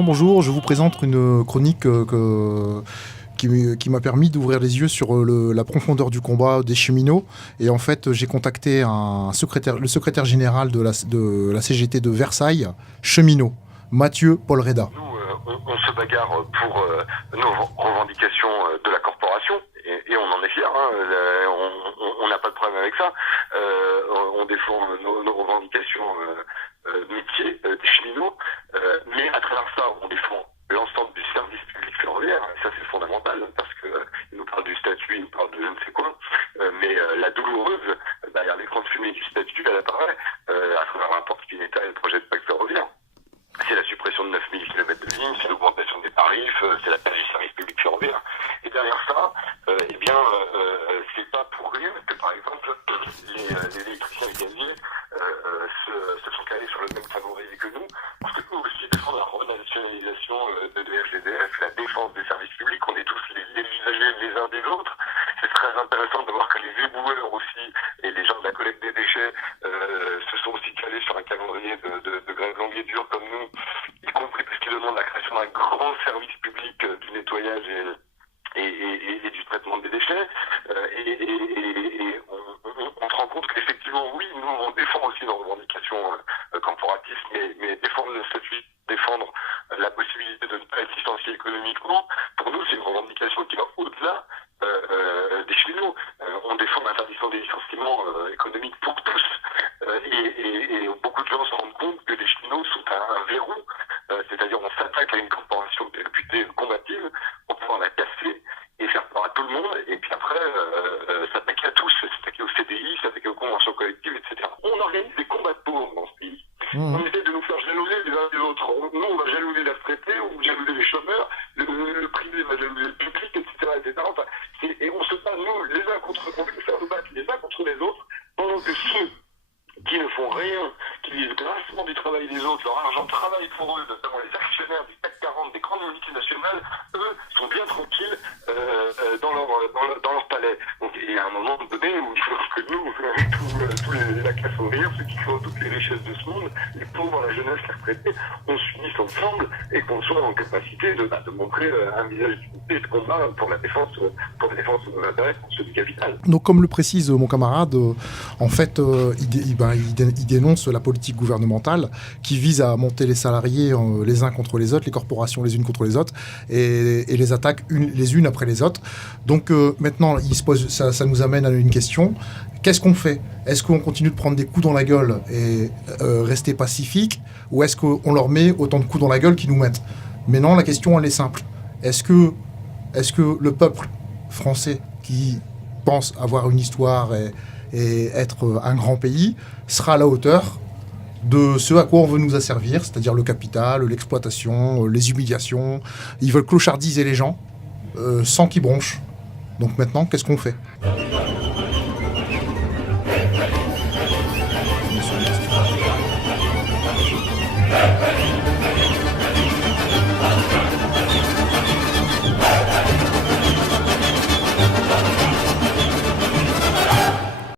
Bonjour, je vous présente une chronique qui m'a permis d'ouvrir les yeux sur la profondeur du combat des cheminots. Et en fait, j'ai contacté le secrétaire général de la CGT de Versailles, cheminot, Mathieu Polreda. Nous, on se bagarre pour nos revendications de la corporation, et on en est fiers, hein, on n'a pas de problème avec ça. On défend nos revendications métiers des cheminots, mais à travers ça, on défend l'ensemble du service public ferroviaire, et ça c'est fondamental, parce qu'il nous parle du statut, il nous parle de je ne sais quoi, mais la douloureuse, derrière l'écran de fumée du statut, elle apparaît à travers le rapport Spinetta et le projet de pacte ferroviaire. C'est la suppression de 9000 km de ligne, c'est l'augmentation des tarifs, c'est la perte du service public ferroviaire. Et derrière ça, c'est pas pour rien que, par exemple, les électriciens et les gaziers se sont calés sur le même favori que nous, parce que eux aussi défendent la renationalisation de FGDF, la défense des services publics. On est tous les usagers les uns des autres. C'est très intéressant de voir que les éboueurs aussi et les gens de la collecte des déchets se sont aussi calés sur un calendrier de grève longue et dure comme nous, y compris parce qu'ils demandent la création d'un grand service public du nettoyage et du traitement des déchets. On se rend compte qu'effectivement, oui, nous on défend aussi nos revendications corporatistes, mais défendre le statut, défendre la possibilité de ne pas être licencié économiquement, pour nous c'est une revendication qui va au-delà des cheminots. On défend l'interdiction des licenciements économiques pour tous. Et beaucoup de gens se rendent compte que les cheminots sont un verrou, c'est-à-dire on s'attaque à une corporation qui est réputée combative pour pouvoir la casser et faire peur à tout le monde, et puis après s'attaquer à tous, s'attaquer au CDI, s'attaquer aux conventions collectives, etc. On organise des combats de pauvres dans ce pays. On essaie de nous faire jalouser les uns des autres. Nous, on va jalouser la retraité, on va jalouser les chômeurs, le privé va jalouser le public, etc. Enfin, et on se bat, nous, les uns contre eux, on veut nous faire nous battre les uns contre les autres, pendant que ceux qui ne font rien, qui vivent grassement du travail des autres, leur argent travaille pour eux, notamment les actionnaires du CAC 40, des grandes multinationales, eux sont bien tranquilles dans leur palais. Donc il y a un moment donné où il faut que nous, tous la classe ouvrière, ceux qui font toutes les richesses de ce monde, les pauvres, la jeunesse, les retraités, on s'unisse ensemble et qu'on soit en capacité de montrer un visage d'unité et de combat pour la défense de nos intérêts, pour ceux du capital. Donc comme le précise mon camarade, en fait, il dénonce la politique gouvernementale qui vise à monter les salariés les uns contre les autres, les corporations les unes contre les autres, et les attaques les unes après les autres. Donc maintenant, ça nous amène à une question. Qu'est-ce qu'on fait ? Est-ce qu'on continue de prendre des coups dans la gueule et rester pacifique, ou est-ce qu'on leur met autant de coups dans la gueule qu'ils nous mettent ? Mais non, la question, elle est simple. Est-ce que le peuple français, qui pense avoir une histoire et être un grand pays, sera à la hauteur de ce à quoi on veut nous asservir, c'est-à-dire le capital, l'exploitation, les humiliations. Ils veulent clochardiser les gens sans qu'ils bronchent. Donc maintenant, qu'est-ce qu'on fait ?